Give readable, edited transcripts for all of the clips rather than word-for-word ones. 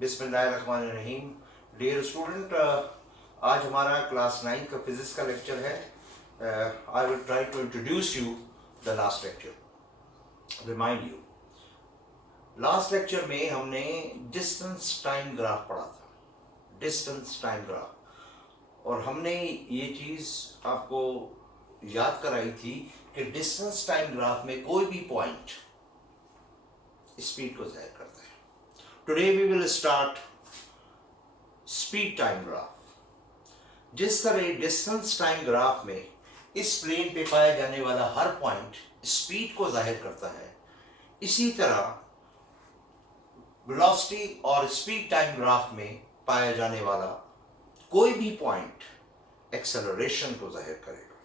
बिस्मिल्लाहिर्रहमानिर्रहीम। Dear student, आज हमारा क्लास 9 का फिजिक्स का लेक्चर है। I will try to introduce you the last lecture, remind you. Last lecture में हमने डिस्टेंस टाइम ग्राफ पढ़ा था, डिस्टेंस टाइम ग्राफ, और हमने ये चीज़ आपको याद कराई थी कि डिस्टेंस टाइम ग्राफ में कोई भी पॉइंट स्पीड को ज़ाहिर करता है। Today we will start speed time graph. जिस तरह डिस्टेंस टाइम ग्राफ में इस प्लेन पे पाया जाने वाला हर पॉइंट स्पीड को जाहिर करता है, इसी तरह वेलोसिटी और स्पीड टाइम ग्राफ में पाया जाने वाला कोई भी पॉइंट एक्सेलरेशन को जाहिर करेगा।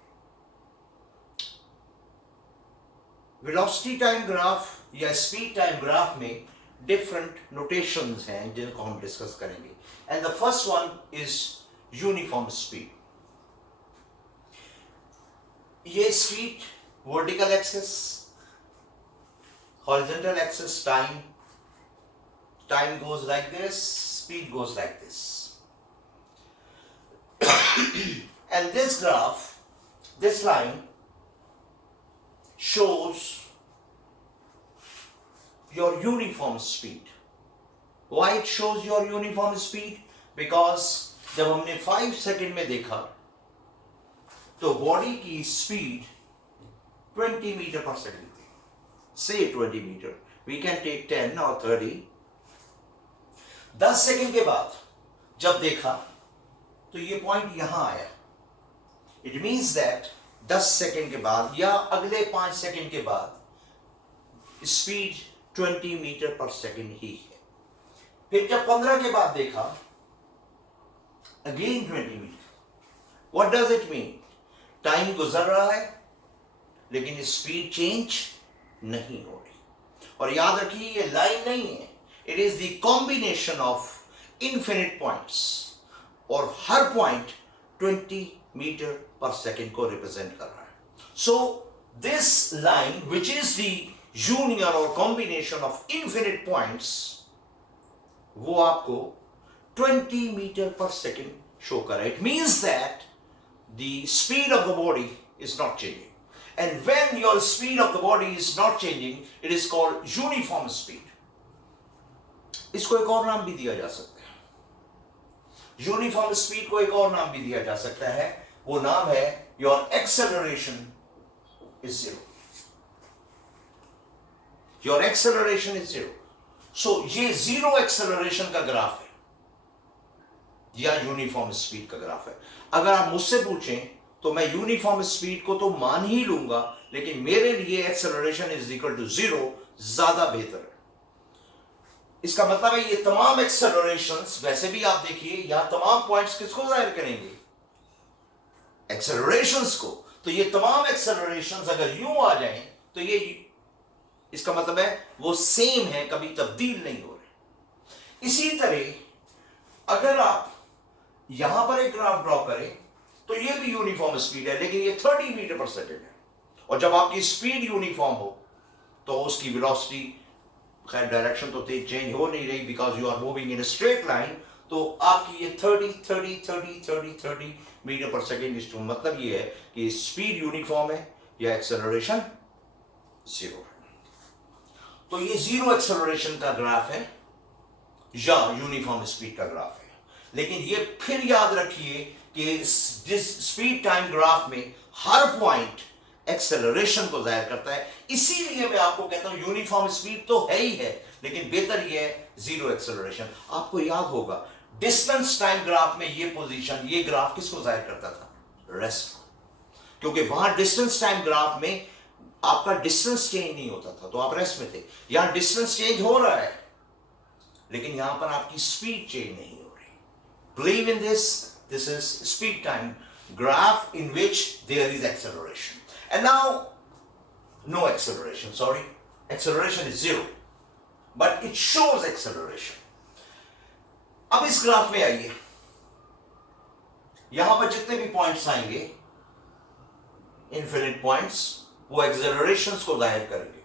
वेलोसिटी टाइम ग्राफ या स्पीड टाइम ग्राफ में डिफरेंट नोटेशंस हैं जिनको हम डिस्कस करेंगे, and the first one is uniform speed. ये speed vertical axis, horizontal axis time goes like this, speed goes like this. And this graph, this line shows your uniform speed. Why it shows your uniform speed? Because जब हमने 5 second में देखा तो body की speed 20 metre पर second थी। से 20 metre, we can take 10 or 30. 10 second के बाद जब देखा तो ये पॉइंट यहां आया। इट मीन्स दैट 10 सेकेंड के बाद या अगले 5 सेकेंड के बाद स्पीड 20 मीटर पर सेकेंड ही है। फिर जब 15 के बाद देखा, again 20 metre. What does it mean? Time गुजर रहा है लेकिन स्पीड चेंज नहीं हो रही। और याद रखिए, ये लाइन नहीं है, it is the combination of infinite points, और हर पॉइंट 20 मीटर पर सेकेंड को रिप्रेजेंट कर रहा है। So this line which is the union और कॉम्बिनेशन ऑफ इनफिनिट पॉइंट्स, वो आपको 20 मीटर पर सेकेंड शो कर रहा है। It means that the speed of the body is not changing, and when your speed of the body is not changing, it is called uniform speed. इसको एक और नाम भी दिया जा सकता है, यूनिफॉर्म स्पीड को एक और नाम भी दिया जा सकता है, वो नाम है your acceleration is zero. Your acceleration is zero. So ये जीरो एक्सेलरेशन का ग्राफ है या यूनिफॉर्म स्पीड का ग्राफ है। अगर आप मुझसे पूछें तो मैं यूनिफॉर्म स्पीड को तो मान ही लूंगा, लेकिन मेरे लिए acceleration is equal to zero ज्यादा बेहतर है। इसका मतलब है ये तमाम एक्सेलरेशंस, वैसे भी आप देखिए यहां तमाम पॉइंट्स किसको जाहिर करेंगे? एक्सेलरेशंस को। तो ये तमाम एक्सेलरेशंस अगर यूं आ जाएं तो ये, इसका मतलब है वो सेम है, कभी तब्दील नहीं हो रहे। इसी तरह अगर आप यहां पर एक ग्राफ ड्रॉ करें तो ये भी यूनिफॉर्म स्पीड है, लेकिन ये 30 मीटर पर सेकेंड है। और जब आपकी स्पीड यूनिफॉर्म हो तो उसकी वेलोसिटी, खैर डायरेक्शन तो चेंज हो नहीं रही because you are moving in a straight line, तो आपकी ये 30 मीटर पर सेकेंड। इसका मतलब ये है कि स्पीड यूनिफॉर्म है या एक्सेलरेशन जीरो है। तो ये जीरो एक्सेलरेशन का ग्राफ है या यूनिफॉर्म स्पीड का ग्राफ है। लेकिन ये फिर याद रखिए कि स्पीड टाइम ग्राफ में हर पॉइंट एक्सेलरेशन को जाहिर करता है। इसीलिए मैं आपको कहता हूं यूनिफॉर्म स्पीड तो है ही है, लेकिन बेहतर ये है जीरो एक्सेलरेशन। आपको याद होगा डिस्टेंस टाइम ग्राफ में ये पोजीशन, ये ग्राफ किसको जाहिर करता था? रेस्ट को। क्योंकि वहां डिस्टेंस टाइम ग्राफ में आपका डिस्टेंस चेंज नहीं होता था, तो आप रेस्ट में थे। यहां डिस्टेंस चेंज हो रहा है लेकिन यहां पर आपकी स्पीड चेंज नहीं हो रही। Believe in this, this is speed time graph in which there is acceleration, and now no acceleration, sorry, acceleration is zero, but it shows acceleration. अब इस ग्राफ में आइए, यहां पर जितने भी पॉइंट्स आएंगे इनफिनिट पॉइंट्स, वो एक्सेलरेशंस को जाहिर करेंगे।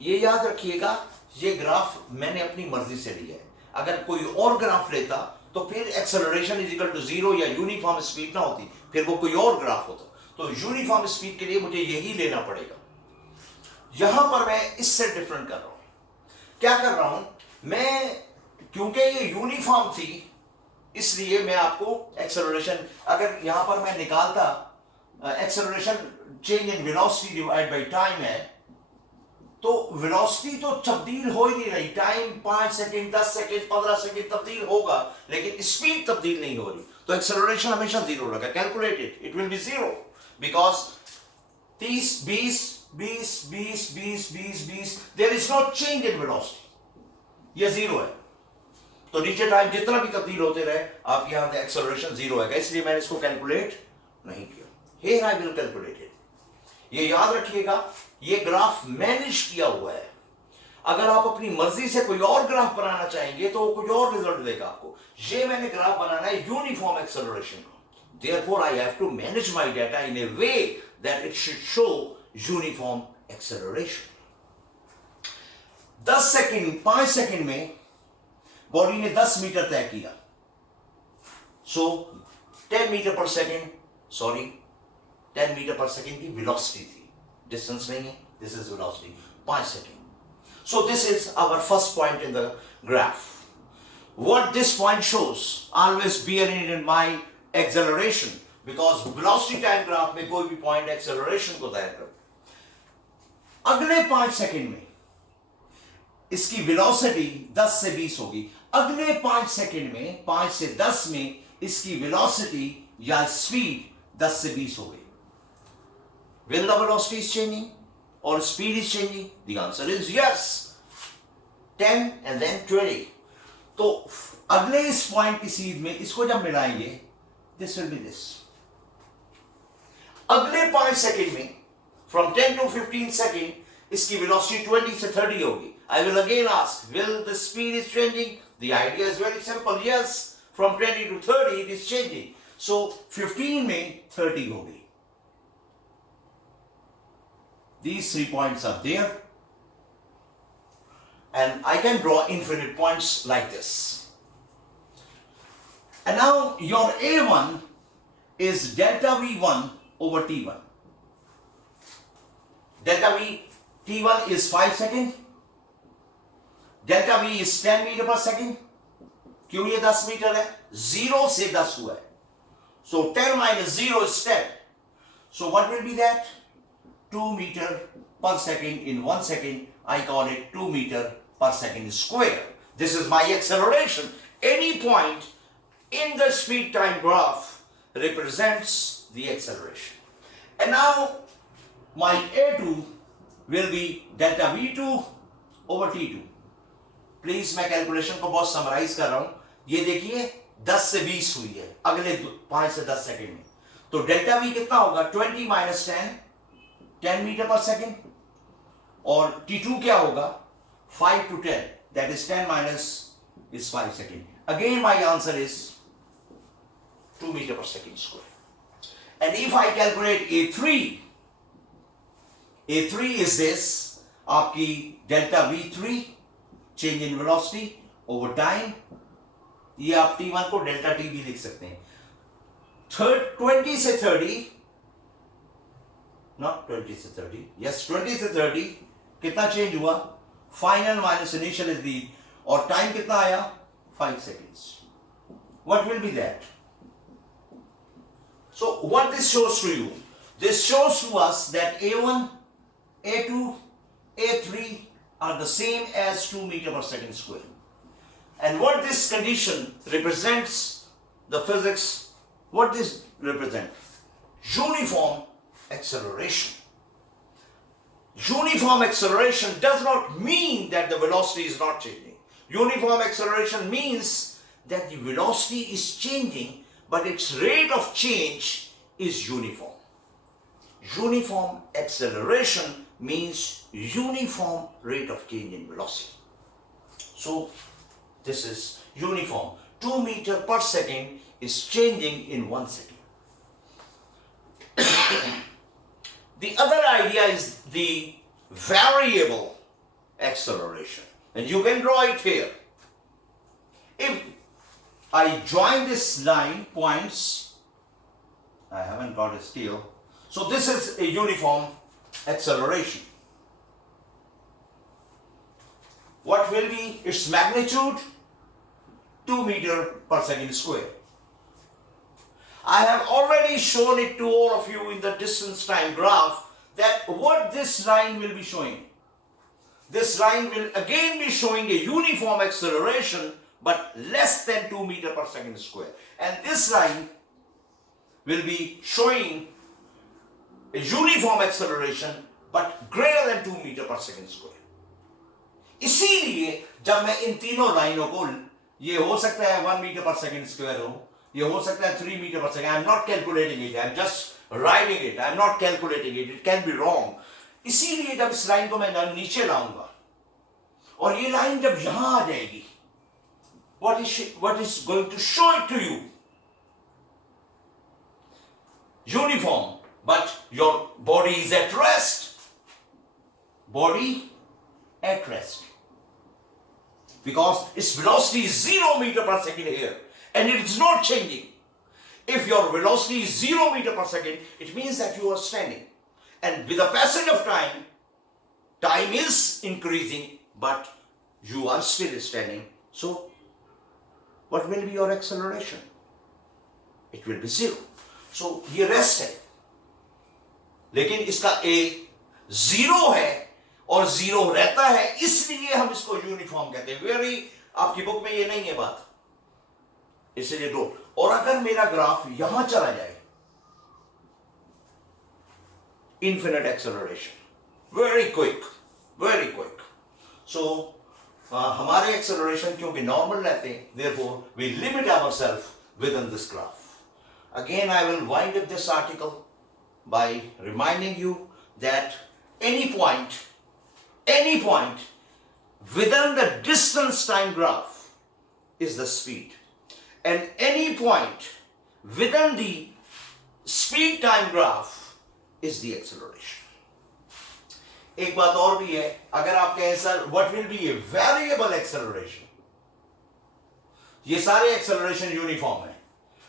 ये याद रखिएगा, ये ग्राफ मैंने अपनी मर्जी से लिया है, अगर कोई और ग्राफ लेता तो फिर एक्सेलरेशन इज इक्वल टू 0 या यूनिफॉर्म स्पीड ना होती, फिर वो कोई और ग्राफ होता। तो यूनिफॉर्म स्पीड के लिए मुझे यही लेना पड़ेगा। यहां पर मैं इससे डिफरेंट कर रहा हूं। क्या कर रहा हूं मैं, क्योंकि ये यूनिफॉर्म थी इसलिए मैं आपको एक्सेलरेशन, अगर यहां पर मैं निकालता acceleration change in velocity divide by time है, तो वेलोसिटी तो तब्दील हो ही नहीं रही। टाइम 5 सेकंड 10 सेकंड 15 सेकंड तब्दील होगा, लेकिन स्पीड तब्दील नहीं हो रही, तो एक्सेलरेशन हमेशा 0 रहेगा। Calculated it will be 0 because 30 20 20 20 20 20 20 there is no change in velocity, ये 0 है। तो नीचे टाइम जितना भी तब्दील होते रहे, आप यहां पे एक्सेलरेशन 0 है, इसलिए मैंने इसको कैलकुलेट नहीं किया। Here I will calculate it. ये याद रखिएगा, ये ग्राफ मैनेज किया हुआ है। अगर आप अपनी मर्जी से कोई और ग्राफ बनाना चाहेंगे तो वो कुछ और रिजल्ट देगा आपको। ये मैंने ग्राफ बनाना है यूनिफॉर्म एक्सेलरेशन का, therefore I have to manage my data in a way that it should show uniform acceleration। 10 second 5 second में बॉडी ने 10 मीटर तय किया, सो 10 मीटर पर सेकंड, सॉरी 10 मीटर पर सेकंड की वेलोसिटी थी, डिस्टेंस नहीं है, this is velocity 5 second. So this is our first point in the graph. What this point shows, always bear in mind acceleration, because velocity time graph में कोई भी point acceleration को तय कर। अगले 5 सेकंड में इसकी वेलोसिटी 10 से 20 होगी। अगले 5 सेकंड में 5 से 10 में इसकी वेलोसिटी या स्पीड 10 से 20 हो गई। Will the velocity is changing or speed is changing? The answer is yes. 10 and then 20. तो अगले इस पॉइंट की सीध में इसको जब मिलाएंगे, this will be this. अगले 5 सेकंड में from 10 to 15 सेकंड इसकी वेलोसिटी 20 से 30 होगी। I will again ask, will the speed is changing? The idea is very simple. Yes, from 20 to 30 it is changing. So 15 में 30 होगी। These 3 points are there, and I can draw infinite points like this. And now your A1 is delta V1 over T1. Delta V T1 is 5 second. Delta V is 10 meter per second. क्यों ये 10 metre है? 0 से 10 हुआ है. So 10 minus 0 is 10. So what will be that? 2 meter per second in 1 second. I call it 2 meter per second square. This is my acceleration. Any point in the speed time graph represents the acceleration. And now my A2 will be delta V2 over T2. Please मैं calculation को बहुत summarise कर रहा हूं। ये देखिए 10 से 20 हुई है अगले 5 से 10 सेकंड में, तो डेल्टा वी कितना होगा? 20 माइनस 10 मीटर पर सेकंड, और T2 क्या होगा? 5 to 10, that is 10 minus is 5 second. Again my answer is 2 meter per second square. And if I calculate A3 is this, आपकी delta V3 change in velocity over time, ये आप T1 को delta T भी लिख सकते हैं। 20 से 30, not 20 से 30, yes 20 से 30 कितना चेंज हुआ? Final minus initial is the, और टाइम कितना आया? 5 seconds. What will be that? So what this shows to you? This shows to us that A1, A2, A3 are the same as 2 meter per second square. And what this condition represents, the physics, what this represents? Uniform acceleration. Uniform acceleration does not mean that the velocity is not changing. Uniform acceleration means that the velocity is changing, but its rate of change is uniform. Uniform acceleration means uniform rate of change in velocity. So this is uniform. 2 meter per second is changing in 1 second. The other idea is the variable acceleration. And you can draw it here. If I join this line, points, I haven't got a scale. So this is a uniform acceleration. What will be its magnitude? 2 meters per second square. I have already shown it to all of you in the distance time graph that what this line will be showing. This line will again be showing a uniform acceleration but less than 2 meters per second square. And this line will be showing a uniform acceleration but greater than 2 meters per second square. इसीलिए जब मैं इन तीनों लाइनों को, ये हो सकता है 1 मीटर पर सेकंड स्क्वायर हो, ये हो सकता है 3 मीटर पर second, I am not calculating it, I am just writing it, I am not calculating it, it can be wrong. इसीलिए जब इस लाइन को मैं नीचे लाऊंगा और ये लाइन जब यहां आ जाएगी, what is going to show it to you? Uniform, but your body is at rest. Body at rest. Because its velocity is 0 meter per second here and it is not changing. If your velocity is 0 meter per second, it means that you are standing. And with the passage of time, time is increasing, but you are still standing. So, what will be your acceleration? It will be 0. So, ये rest है. लेकिन इसका A 0 है और 0 रहता है, इसलिए हम इसको यूनिफॉर्म कहते हैं. वेरी, आपकी बुक में ये नहीं है बात, इसलिए दो. और अगर मेरा ग्राफ यहां चला जाए, infinite acceleration, very quick, very quick. So हमारे acceleration क्योंकि normal रहते हैं, therefore we limit ourselves within this graph. Again, I will wind up this article by reminding you that any point within the distance time graph is the speed, and any point within the speed time graph is the acceleration. एक बात और भी है, अगर आप कहें sir what will be a variable acceleration, ये सारे acceleration uniform है,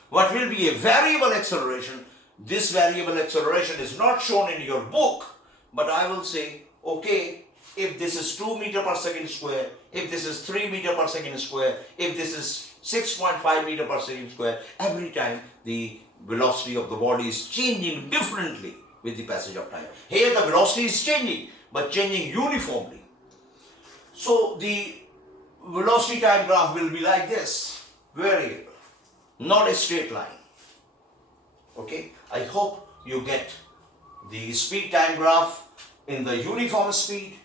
what will be a variable acceleration? This variable acceleration is not shown in your book, but I will say, okay, if this is 2 meter per second square, if this is 3 meter per second square, if this is 6.5 meter per second square, every time the velocity of the body is changing differently with the passage of time. Here the velocity is changing, but changing uniformly. So the velocity time graph will be like this, variable, not a straight line. Okay, I hope you get the speed time graph in the uniform speed,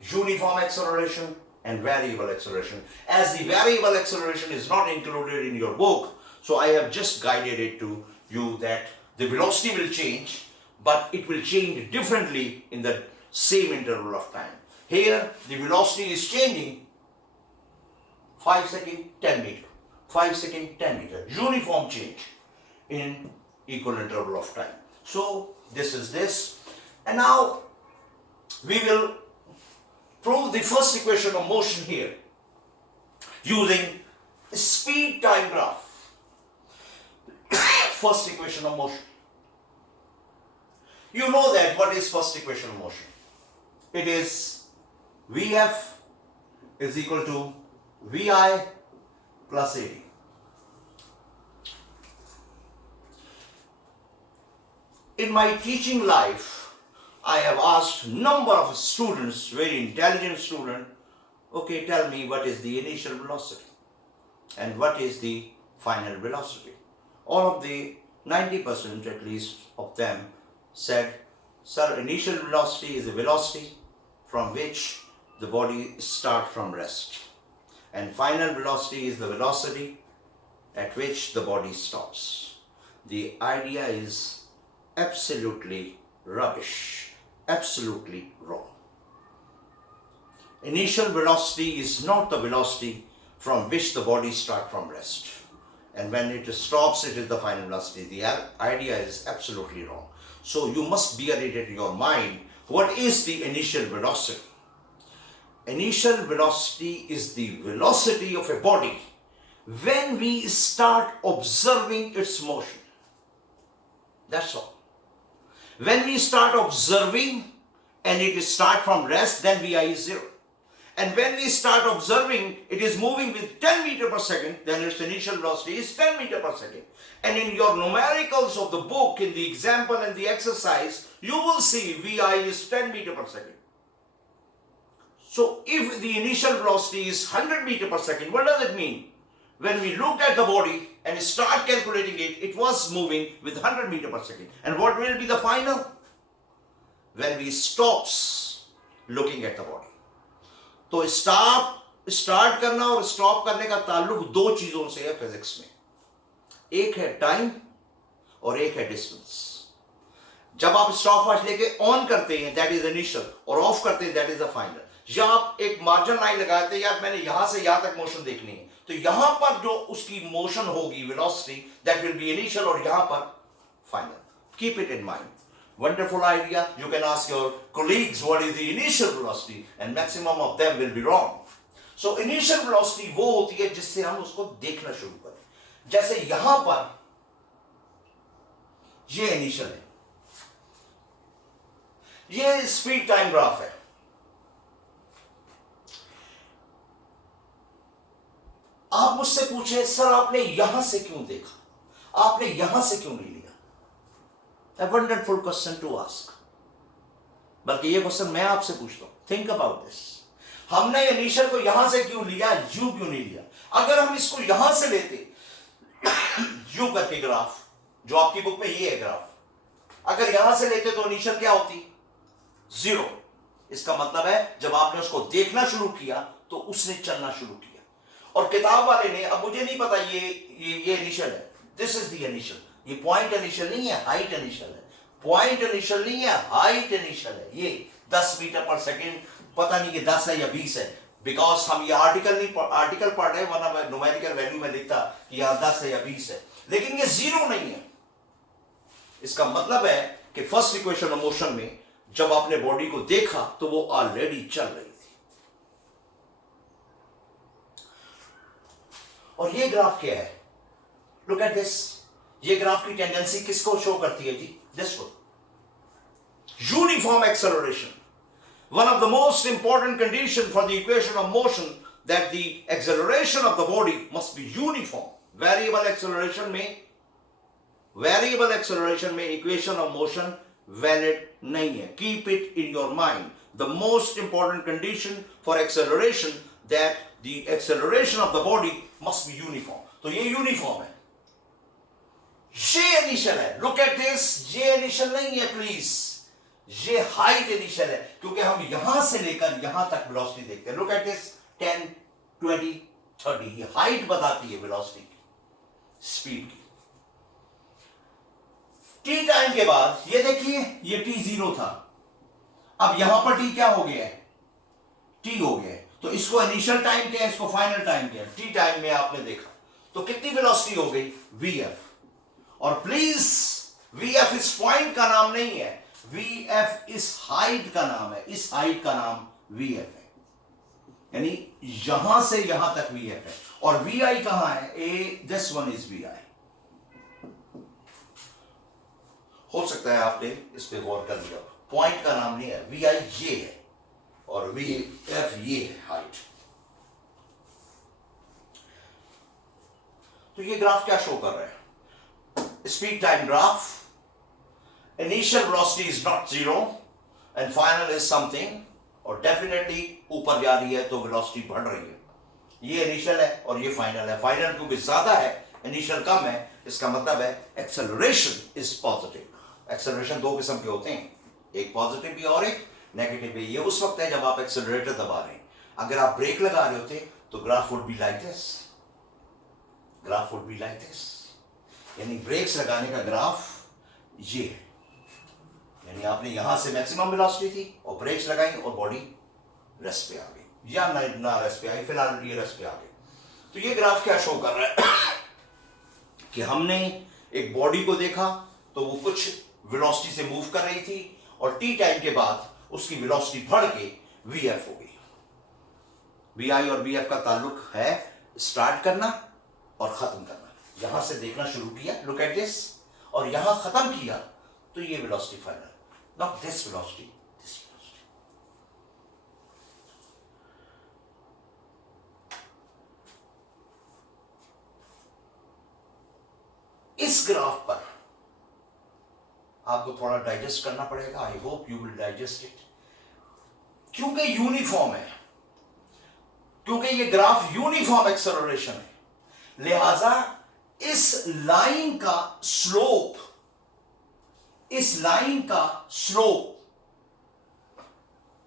uniform acceleration and variable acceleration. As the variable acceleration is not included in your book, so I have just guided it to you that the velocity will change, but it will change differently in the same interval of time. Here the velocity is changing 5 seconds, 10 meter, 5 seconds, 10 meter, uniform change in equal interval of time. So this is this, and now we will prove the first equation of motion here using speed time graph. First equation of motion. You know that what is first equation of motion? It is Vf is equal to Vi plus Ad. In my teaching life, I have asked number of students, very intelligent student, okay, tell me what is the initial velocity and what is the final velocity. All of the 90% at least of them said, sir, initial velocity is the velocity from which the body starts from rest, and final velocity is the velocity at which the body stops. The idea is absolutely rubbish, absolutely wrong. Initial velocity is not the velocity from which the body starts from rest, and when it stops, it is the final velocity. The idea is absolutely wrong. So you must bear it in your mind, what is the initial velocity? initial velocity is the velocity of a body when we start observing its motion. That's all. When we start observing and it start from rest, then Vi is 0. And when we start observing it is moving with 10 meter per second, then its initial velocity is 10 meter per second. And in your numericals of the book, in the example and the exercise, you will see Vi is 10 meter per second. So if the initial velocity is 100 meter per second, what does it mean? When we looked at the body and start calculating it, it was moving with 100 meter per second. And what will be the final? When we stops looking at the body. तो start करना और stop करने का ताल्लुक दो चीजों से है फिजिक्स में. एक है टाइम और एक है डिस्टेंस. जब आप स्टॉप वॉच लेके ऑन करते हैं दैट इज इनिशियल और ऑफ करते हैं दैट इज द फाइनल. या आप एक मार्जिन लाइन लगाते हैं, यार मैंने यहां से यहां तक मोशन देखनी है, तो यहां पर जो उसकी मोशन होगी velocity that will be initial और यहां पर final. Keep it in mind. Wonderful idea. You can ask your colleagues what is the initial velocity and maximum of them will be wrong. So initial velocity वो होती है जिससे हम उसको देखना शुरू करें. जैसे यहां पर ये इनिशियल है, ये स्पीड टाइम ग्राफ है. आप मुझसे पूछे सर आपने यहां से क्यों देखा, आपने यहां से क्यों नहीं लिया? A wonderful question to ask. बल्कि ये क्वेश्चन मैं आपसे पूछता हूं. Think about this. हमने इनिशियल को यहां से क्यों लिया, यू क्यों नहीं लिया? अगर हम इसको यहां से लेते यू करके ग्राफ, जो आपकी बुक में ये है ग्राफ, अगर यहां से लेते तो इनिशियल क्या होती? 0. इसका मतलब है जब आपने उसको देखना शुरू किया तो उसने चलना शुरू किया. और किताब वाले ने, अब मुझे नहीं पता ये इनिशियल है, दिस इज द इनिशियल. ये पॉइंट इनिशियल नहीं है, हाइट इनिशियल है. पॉइंट इनिशियल नहीं है, हाइट इनिशियल है. ये 10 मीटर पर सेकेंड, पता नहीं ये 10 है या 20 है, बिकॉज हम ये आर्टिकल पढ़ रहे हैं, वरना मैं न्यूमेरिकल वैल्यू में लिखता कि यहां 10 है या 20 है. लेकिन ये 0 नहीं है. इसका मतलब है कि फर्स्ट इक्वेशन ऑफ मोशन में जब आपने बॉडी को देखा तो वो ऑलरेडी चल रही थी. और ये ग्राफ क्या है? Look at this. ये ग्राफ की टेंडेंसी किसको शो करती है जी? दिसको. Uniform acceleration. One of the most important conditions for the equation of motion that the acceleration of the body must be uniform. Variable acceleration में equation of motion valid नहीं है. Keep it in your mind. The most important condition for acceleration that the acceleration of the body must be uniform. तो ये uniform है. ये initial है. Look at this. ये initial नहीं है प्लीज, ये हाइट इनिशियल है, क्योंकि हम यहां से लेकर यहां तक वेलोसिटी देखते हैं. Look at this. 10, 20, 30. ये हाइट बताती है वेलोसिटी की, स्पीड की. टी टाइम के बाद ये देखिए, ये टी 0 था. अब यहां पर टी क्या हो गया है? टी हो गया है. तो इसको इनिशियल टाइम क्या है, इसको फाइनल टाइम क्या है? टी टाइम में आपने देखा तो कितनी वेलोसिटी हो गई? वीएफ. और प्लीज वीएफ इस पॉइंट का नाम नहीं है, वीएफ इस हाइट का नाम है. इस हाइट का नाम वीएफ है, यानी यहां से यहां तक वीएफ है. और वीआई कहां है? This one is VI. हो सकता है आपने इस पे गौर कर लिया. पॉइंट का नाम नहीं है, वीआई ये है और वीएफ ये है, हाइट. तो ये ग्राफ क्या शो कर रहा है? Speed time graph. Initial velocity is not 0 and final is something, और definitely ऊपर जा रही है तो velocity बढ़ रही है. ये initial है और ये final है. Final क्योंकि ज्यादा है, initial कम है, इसका मतलब है acceleration is positive. Acceleration दो किस्म के होते हैं, एक पॉजिटिव भी और एक नेगेटिव भी. ये उस वक्त है जब आप एक्सेलरेटर दबा रहे हैं. अगर आप ब्रेक लगा रहे होते तो graph would be like this. Graph would be like this. यानी ब्रेक्स लगाने का ग्राफ ये है. यानी आपने यहां से मैक्सिमम वेलोसिटी थी और ब्रेक्स लगाई और बॉडी रेस्ट पे आ गई, या ना रेस्ट पे आई, फिलहाल ये रेस्ट पे आ गई. तो ये ग्राफ क्या शो कर रहा है कि हमने एक बॉडी को देखा तो वो कुछ वेलोसिटी से मूव कर रही थी और टी टाइम के बाद उसकी वेलोसिटी बढ़ के वीएफ हो गई. वी आई और वी एफ का ताल्लुक है स्टार्ट करना और खत्म करना। यहां से देखना शुरू किया, लुक एट दिस, और यहां खत्म किया, तो ये velocity final, not this velocity, this velocity. इस ग्राफ पर आपको थोड़ा डाइजेस्ट करना पड़ेगा। I hope you will digest it, क्योंकि यूनिफॉर्म है, क्योंकि ये ग्राफ यूनिफॉर्म एक्सेलरेशन है, लिहाजा इस लाइन का स्लोप, इस लाइन का स्लोप,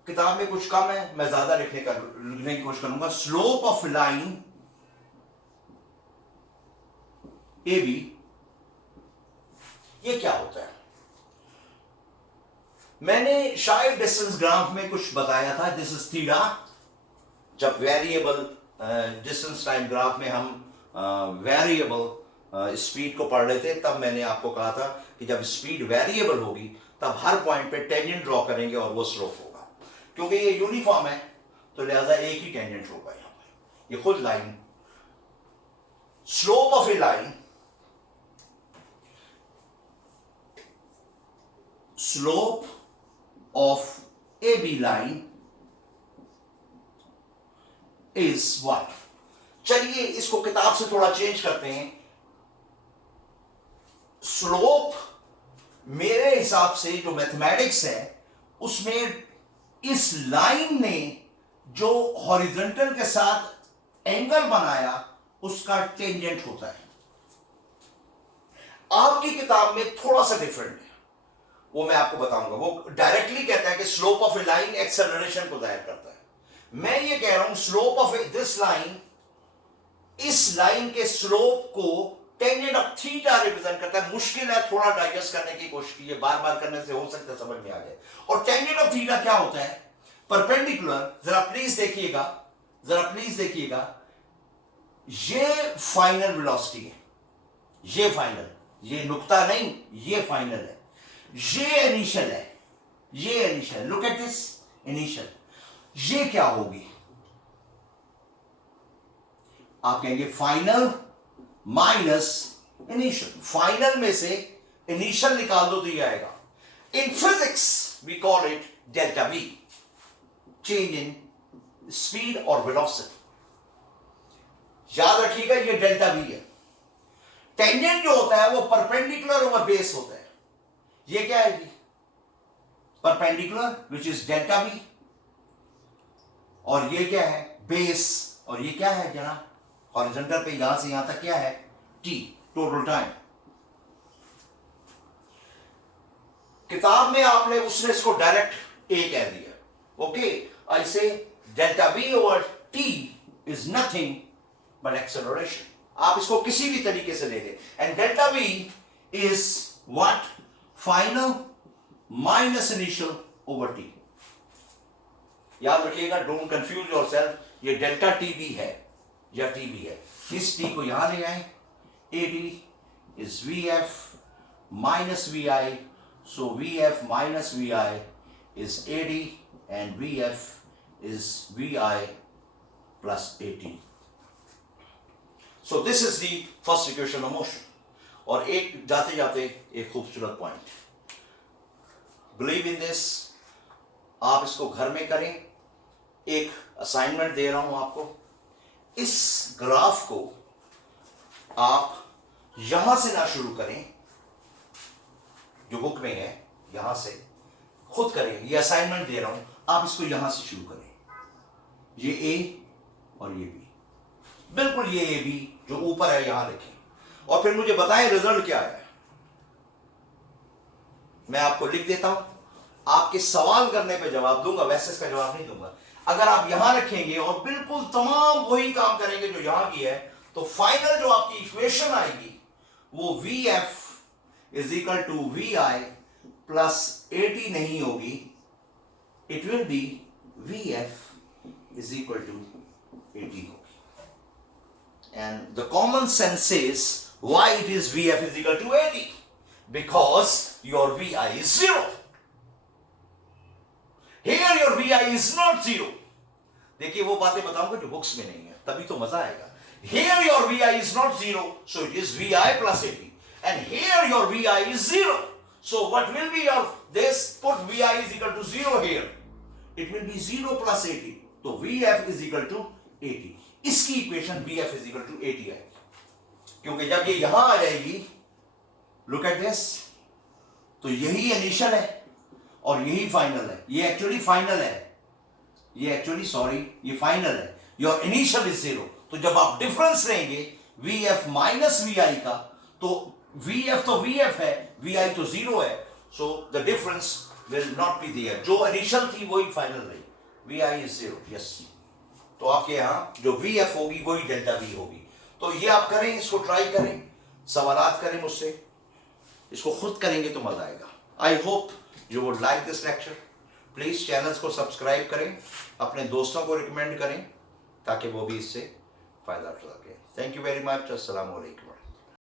किताब में कुछ कम है, मैं ज्यादा लिखने की कोशिश करूंगा। Slope of line A B, ये क्या होता है? मैंने शायद डिस्टेंस ग्राफ में कुछ बताया था, दिस इज थीटा। जब वेरिएबल डिस्टेंस टाइम ग्राफ में हम वेरिएबल स्पीड को पढ़ रहे थे, तब मैंने आपको कहा था कि जब स्पीड वेरिएबल होगी तब हर पॉइंट पे टेंजेंट ड्रॉ करेंगे और वो स्लोप होगा। क्योंकि ये यूनिफॉर्म है तो लिहाजा एक ही टेंजेंट होगा यहां पर। ये खुद line, slope of a line, slope of A B line is what? चलिए इसको किताब से थोड़ा चेंज करते हैं। स्लोप मेरे हिसाब से जो मैथमेटिक्स है उसमें इस लाइन ने जो हॉरिजॉन्टल के साथ एंगल बनाया उसका टेंजेंट होता है। आपकी किताब में थोड़ा सा डिफरेंट है, वो मैं आपको बताऊंगा। वो डायरेक्टली कहता है कि slope of a line acceleration को जाहिर करता है। मैं ये कह रहा हूं स्लोप ऑफ दिस लाइन, इस लाइन के स्लोप को टेंजेंट ऑफ थीटा रिप्रेजेंट करता है। मुश्किल है, थोड़ा डाइजेस्ट करने की कोशिश कीजिए, बार बार करने से हो सकता है समझ में आ जाए। और टेंजेंट ऑफ थीटा क्या होता है? परपेंडिकुलर। जरा प्लीज देखिएगा, जरा प्लीज देखिएगा, ये फाइनल वेलोसिटी है, ये फाइनल, ये नुक्ता नहीं, ये फाइनल है, ये इनिशियल है, ये initial. Look at this initial. ये क्या होगी? आप कहेंगे फाइनल माइनस इनिशियल। फाइनल में से इनिशियल निकाल दो तो ये आएगा। In physics we call it delta V, change in speed और वेलोसिटी। याद रखिएगा ये डेल्टा वी है। टेंजेंट जो होता है वो परपेंडिकुलर ओवर बेस होता है। ये क्या है जी? Perpendicular which is delta V, और ये क्या है? बेस। और ये क्या है जनाब? हॉरिजॉन्टल पे यहां से यहां तक क्या है? T, total time. किताब में आपने उसने इसको डायरेक्ट ए कह दिया। ओके, ऐसे delta we over T is nothing but acceleration. आप इसको किसी भी तरीके से ले लें, and delta we is what? Final minus initial over T. याद रखिएगा, डोंट कंफ्यूज योरसेल्फ। ये डेल्टा टी भी है या टी भी है। इस टी को यहां ले आए, A T is V F minus V I, so V F minus V I is A D, and V F is V I plus A T. So this is the first equation of motion. और एक जाते जाते एक खूबसूरत point, believe in this, आप इसको घर में करें। एक असाइनमेंट दे रहा हूं आपको। इस ग्राफ को आप यहां से ना शुरू करें जो बुक में है, यहां से खुद करें। ये असाइनमेंट दे रहा हूं, आप इसको यहां से शुरू करें। ये ए और ये बी, बिल्कुल ये ए बी जो ऊपर है यहां लिखें, और फिर मुझे बताएं रिजल्ट क्या है। मैं आपको लिख देता हूं, आपके सवाल करने पे जवाब दूंगा, वैसे इसका जवाब नहीं दूंगा। अगर आप यहां रखेंगे और बिल्कुल तमाम वही काम करेंगे जो यहां की है, तो फाइनल जो आपकी इक्वेशन आएगी वो V F is equal to V I plus A T नहीं होगी, it will be V F is equal to A T होगी। And the common sense says why it is V F is equal to A T, because your V I is 0. Here your VI is not 0. देखिए वो बातें बताऊंगा जो books में नहीं है, तभी तो मजा आएगा. Here your vi is not 0, so it is vi plus 80. And here your vi is 0. So what will be your, this put vi is equal to 0 here. It will be 0 plus 80. तो vf is equal to 80. इसकी equation vf is equal to 80 आएगी. क्योंकि जब ये यहां आ जाएगी, look at this, तो यही इनिशियल है और यही फाइनल है. ये एक्चुअली फाइनल है, ये एक्चुअली सॉरी ये फाइनल है. Your initial is 0. तो जब आप डिफरेंस लेंगे vf माइनस vi का, तो vf है, vi तो 0 है. So the difference will not be there. जो इनिशियल थी वही फाइनल रही. vi इज 0. यस. तो आपके यहां जो vf होगी वही डेल्टा v होगी. तो ये आप करें, इसको ट्राई करें, सवालात करें मुझसे, इसको खुद करेंगे तो मजा आएगा. I hope you would like this lecture. Please channels को सब्सक्राइब करें, अपने दोस्तों को रिकमेंड करें ताकि वो भी इससे फायदा उठा सकें. Thank you very much. अस्सलाम वालेकुम.